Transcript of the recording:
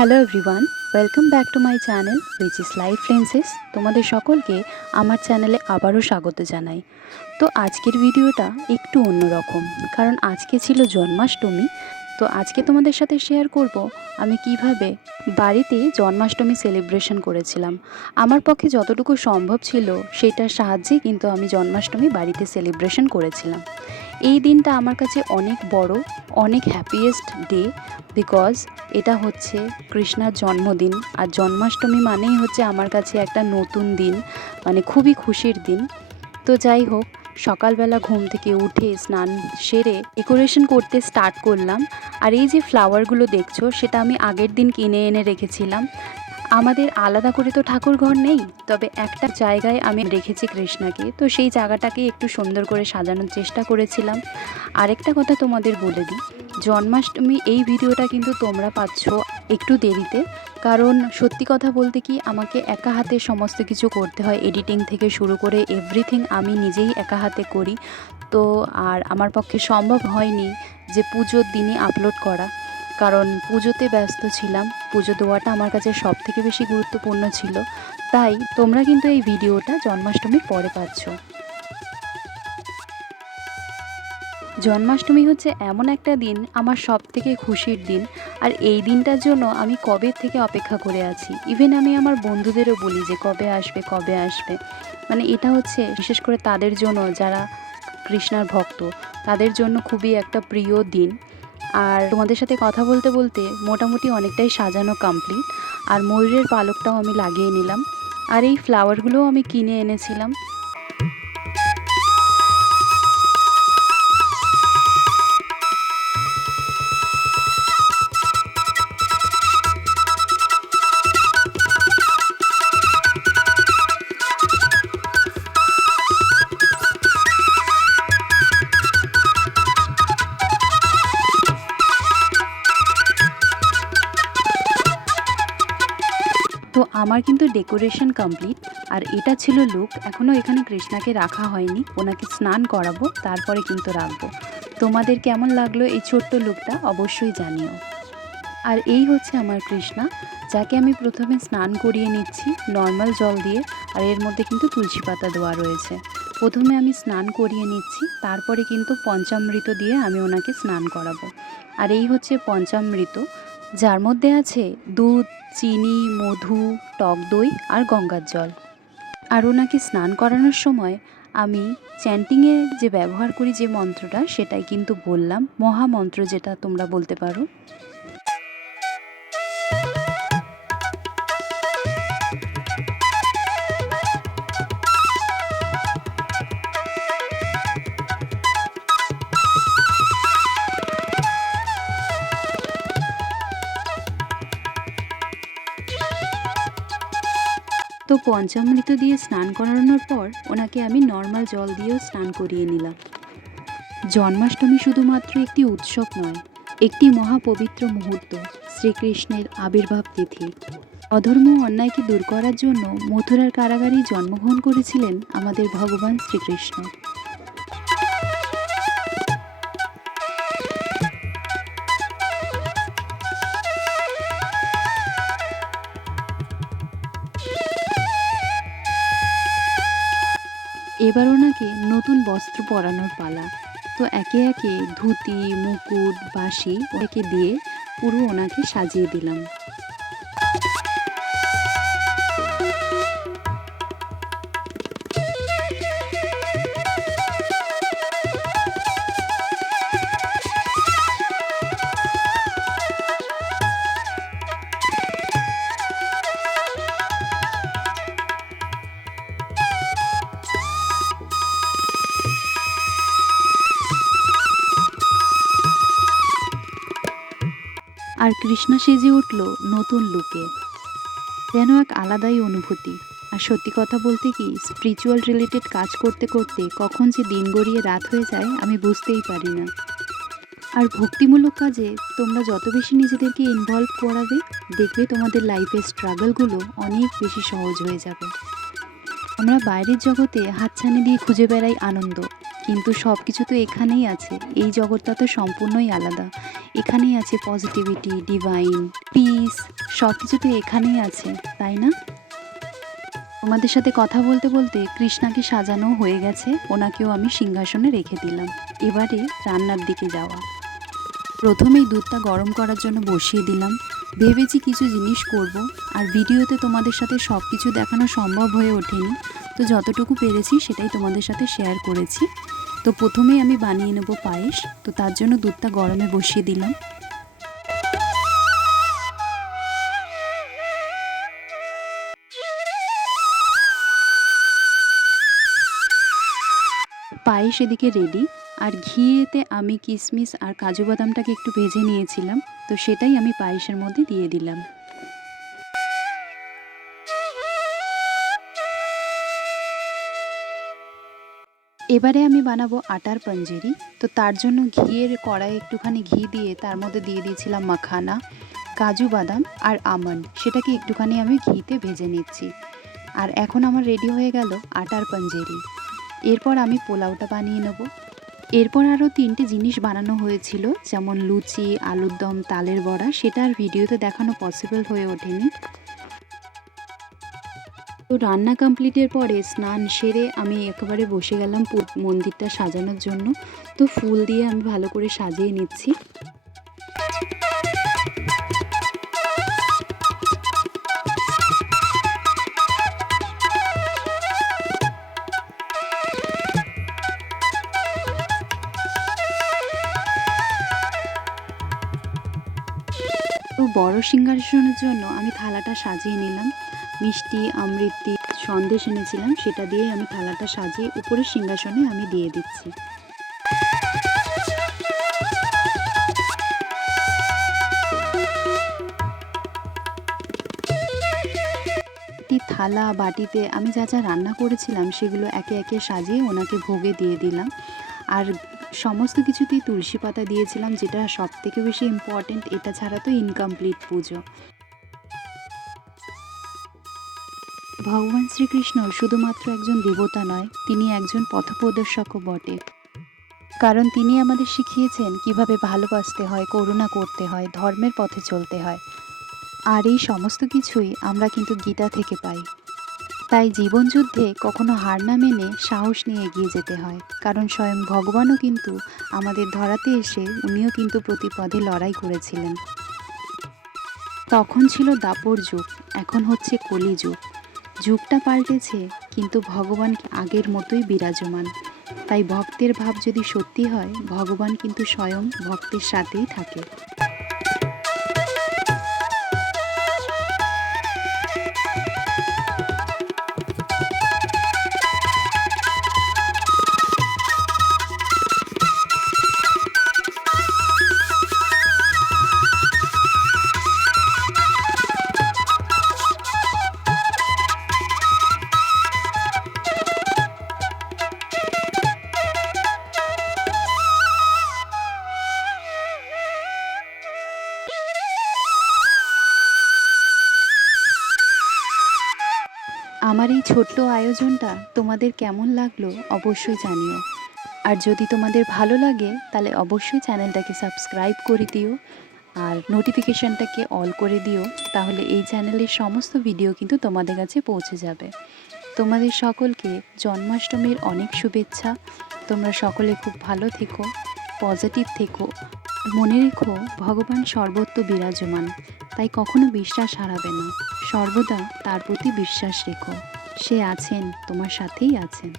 Hello everyone, welcome back to my channel which is life lenses. তোমাদের সকলকে আমার চ্যানেলে আবারও স্বাগত জানাই। তো আজকের ভিডিওটা একটু অন্যরকম, কারণ আজকে ছিল জন্মাষ্টমী। তো আজকে তোমাদের সাথে শেয়ার করব আমি কিভাবে বাড়িতে জন্মাষ্টমী সেলিব্রেশন করেছিলাম। আমার পক্ষে যতটুকু সম্ভব ছিল সেটার সাহায্যে কিন্তু আমি জন্মাষ্টমী বাড়িতে সেলিব্রেশন করেছিলাম। এই দিনটা আমার কাছে অনেক বড়, অনেক হ্যাপিয়েস্ট ডে, বিকজ এটা হচ্ছে কৃষ্ণার জন্মদিন। আর জন্মাষ্টমী মানেই হচ্ছে আমার কাছে একটা নতুন দিন, মানে খুবই খুশির দিন। তো যাই হোক, সকালবেলা ঘুম থেকে উঠে স্নান সেরে ডেকোরেশন করতে স্টার্ট করলাম। আর এই যে ফ্লাওয়ারগুলো দেখছো, সেটা আমি আগের দিন কিনে এনে রেখেছিলাম। আমাদের আলাদা করে তো ঠাকুর ঘর নেই, তবে একটা জায়গায় আমি রেখেছি কৃষ্ণাকে, তো সেই জায়গাটাকে একটু সুন্দর করে সাজানোর চেষ্টা করেছিলাম। আরেকটা কথা তোমাদের বলে দিই, জন্মাষ্টমী এই ভিডিওটা কিন্তু তোমরা পাচ্ছ একটু দেরিতে, কারণ সত্যি কথা বলতে কি, আমাকে একা হাতে সমস্ত কিছু করতে হয়, এডিটিং থেকে শুরু করে এভরিথিং আমি নিজেই একা হাতে করি। তো আর আমার পক্ষে সম্ভব হয়নি যে পুজোর দিনই আপলোড করা, কারণ পুজোতে ব্যস্ত ছিলাম। পুজো দেওয়াটা আমার কাছে সবথেকে বেশি গুরুত্বপূর্ণ ছিল। তাই তোমরা কিন্তু এই ভিডিওটা জন্মাষ্টমীর পরে পাচ্ছ। জন্মাষ্টমী হচ্ছে এমন একটা দিন, আমার সবথেকে খুশির দিন। আর এই দিনটার জন্য আমি কবে থেকে অপেক্ষা করে আছি। ইভেন আমি আমার বন্ধুদেরও বলি যে কবে আসবে কবে আসবে। মানে এটা হচ্ছে বিশেষ করে তাদের জন্য যারা কৃষ্ণার ভক্ত, তাদের জন্য খুবই একটা প্রিয় দিন। আর তোমাদের সাথে কথা বলতে বলতে মোটামুটি অনেকটাই সাজানো কমপ্লিট। আর ময়ূরের পালকটাও আমি লাগিয়ে নিলাম। আর এই ফ্লাওয়ারগুলোও আমি কিনে এনেছিলাম। তো আমার কিন্তু ডেকোরেশন কমপ্লিট। আর এটা ছিল লুক। এখনও এখানে কৃষ্ণাকে রাখা হয়নি, ওনাকে স্নান করাবো, তারপরে কিন্তু রাখবো। তোমাদের কেমন লাগলো এই ছোট্ট লুকটা অবশ্যই জানিও। আর এই হচ্ছে আমার কৃষ্ণা, যাকে আমি প্রথমে স্নান করিয়ে নিচ্ছি নর্মাল জল দিয়ে। আর এর মধ্যে কিন্তু তুলসী পাতা দেওয়া রয়েছে। প্রথমে আমি স্নান করিয়ে নিচ্ছি, তারপরে কিন্তু পঞ্চামৃত দিয়ে আমি ওনাকে স্নান করাবো। আর এই হচ্ছে পঞ্চামৃত, যার মধ্যে আছে দুধ, চিনি, মধু, টক দই আর গঙ্গার জল। আর ওনাকে স্নান করানোর সময় আমি চ্যান্টিংয়ে যে ব্যবহার করি যে মন্ত্রটা, সেটাই কিন্তু বললাম, মহামন্ত্র যেটা তোমরা বলতে পারো। তো পঞ্চামৃত দিয়ে স্নান করানোর পর ওনাকে আমি নর্মাল জল দিয়েও স্নান করিয়ে নিলাম। জন্মাষ্টমী শুধুমাত্র একটি উৎসব নয়, একটি মহাপবিত্র মুহূর্ত, শ্রীকৃষ্ণের আবির্ভাব তিথি। অধর্ম অন্যায়কে দূর করার জন্য মথুরার কারাগারেই জন্মগ্রহণ করেছিলেন আমাদের ভগবান শ্রীকৃষ্ণ। এবার ওনাকে নতুন বস্ত্র পরানোর পালা। তো একে একে ধুতি, মুকুট, বাঁশি ওনাকে দিয়ে পুরো ওনাকে সাজিয়ে দিলাম। আর কৃষ্ণা সেজে উঠল নতুন লুকে, যেন এক আলাদাই অনুভূতি। আর সত্যি কথা বলতে কি, স্পিরিচুয়াল রিলেটেড কাজ করতে করতে কখন যে দিন গড়িয়ে রাত হয়ে যায় আমি বুঝতেই পারি না। আর ভক্তিমূলক কাজে তোমরা যত বেশি নিজেদেরকে ইনভলভ করাবে, দেখবে তোমাদের লাইফের স্ট্রাগলগুলো অনেক বেশি সহজ হয়ে যাবে। আমরা বাইরের জগতে হাতছানি দিয়ে খুঁজে বেড়াই আনন্দ, কিন্তু সব কিছু তো এখানেই আছে। এই জগৎটা তো সম্পূর্ণই আলাদা। এখানেই আছে পজিটিভিটি, ডিভাইন, পিস, সব কিছু তো এখানেই আছে, তাই না? তোমাদের সাথে কথা বলতে বলতে কৃষ্ণাকে সাজানো হয়ে গেছে, ওনাকেও আমি সিংহাসনে রেখে দিলাম। এবারে রান্নার দিকে যাওয়া। প্রথমেই দুধটা গরম করার জন্য বসিয়ে দিলাম। ভেবেছি কিছু জিনিস করব, আর ভিডিওতে তোমাদের সাথে সব কিছু দেখানো সম্ভব হয়ে ওঠেনি, তো যতটুকু পেরেছি সেটাই তোমাদের সাথে শেয়ার করেছি। তো প্রথমেই আমি বানিয়ে নেব পায়েস, তো তার জন্য দুধটা গরমে বসিয়ে দিলাম। পায়েস এদিকে রেডি, আর ঘিয়েতে আমি কিশমিশ আর কাজু বাদামটাকে একটু ভেজে নিয়েছিলাম, তো সেটাই আমি পায়েসের মধ্যে দিয়ে দিলাম। এবারে আমি বানাবো আটার পাঞ্জেরি। তো তার জন্য ঘিয়ের কড়াই একটুখানি ঘি দিয়ে তার মধ্যে দিয়ে দিয়েছিলাম মাখানা, কাজু বাদাম আর আমন্ড, সেটাকে একটুখানি আমি ঘিতে ভেজে নিচ্ছি। আর এখন আমার রেডি হয়ে গেল আটার পাঞ্জেরি। এরপর আমি পোলাওটা বানিয়ে নেব। এরপর আরও 3টে জিনিস বানানো হয়েছিল, যেমন লুচি, আলুর দম, তালের বড়া, সেটা আর ভিডিওতে দেখানো পসিবল হয়ে ওঠেনি। তো রান্না কমপ্লিটের পরে স্নান সেরে আমি একেবারে বসে গেলাম মন্দিরটা সাজানোর জন্য। তো ফুল দিয়ে আমি ভালো করে সাজিয়ে নিচ্ছি। তো বড় সিংহাসনের জন্য আমি থালাটা সাজিয়ে নিলাম। মিষ্টি, আমৃতি, সন্দেশ এনেছিলাম, সেটা দিয়ে আমি থালাটা সাজিয়ে উপরের সিংহাসনে আমি দিয়ে দিচ্ছি। থালা বাটিতে আমি যা যা রান্না করেছিলাম সেগুলো একে একে সাজিয়ে ওনাকে ভোগে দিয়ে দিলাম। আর সমস্ত কিছুতেই তুলসী পাতা দিয়েছিলাম, যেটা সব থেকে বেশি ইম্পর্টেন্ট। এটা ছাড়া তো ইনকমপ্লিট পুজো। ভগবান শ্রীকৃষ্ণ শুধুমাত্র একজন দেবতা নয়, তিনি একজন পথপ্রদর্শকও বটে। কারণ তিনি আমাদের শিখিয়েছেন কিভাবে ভালোবাসতে হয়, করুণা করতে হয়, ধর্মের পথে চলতে হয়। আর এই সমস্ত কিছুই আমরা কিন্তু গীতা থেকে পাই। তাই জীবনযুদ্ধে কখনো হার না মেনে সাহস নিয়ে এগিয়ে যেতে হয়, কারণ স্বয়ং ভগবানও কিন্তু আমাদের ধরাতে এসে উনিও কিন্তু প্রতিপদে লড়াই করেছিলেন। তখন ছিল দাপর যুগ, এখন হচ্ছে কলিযুগ। যুগটা পাল্টেছে, কিন্তু ভগবান আগের মতোই বিরাজমান। তাই ভক্তের ভাব যদি সত্যি হয়, ভগবান কিন্তু স্বয়ং ভক্তের সাথেই থাকে। আমার এই ছোট্ট আয়োজনটা তোমাদের কেমন লাগলো অবশ্যই জানিও। আর যদি তোমাদের ভালো লাগে তাহলে অবশ্যই চ্যানেলটাকে সাবস্ক্রাইব করে দিও, আর নোটিফিকেশানটাকে অল করে দিও, তাহলে এই চ্যানেলের সমস্ত ভিডিও কিন্তু তোমাদের কাছে পৌঁছে যাবে। তোমাদের সকলকে জন্মাষ্টমীর অনেক শুভেচ্ছা। তোমরা সকলে খুব ভালো থেকো, পজিটিভ থেকো। মনে রেখো, ভগবান সর্বত্র বিরাজমান, তাই কখনো বিশ্বাস হারাবে না। সর্বদা তার প্রতি বিশ্বাস রেখো, সে আছেন, তোমার সাথেই আছেন।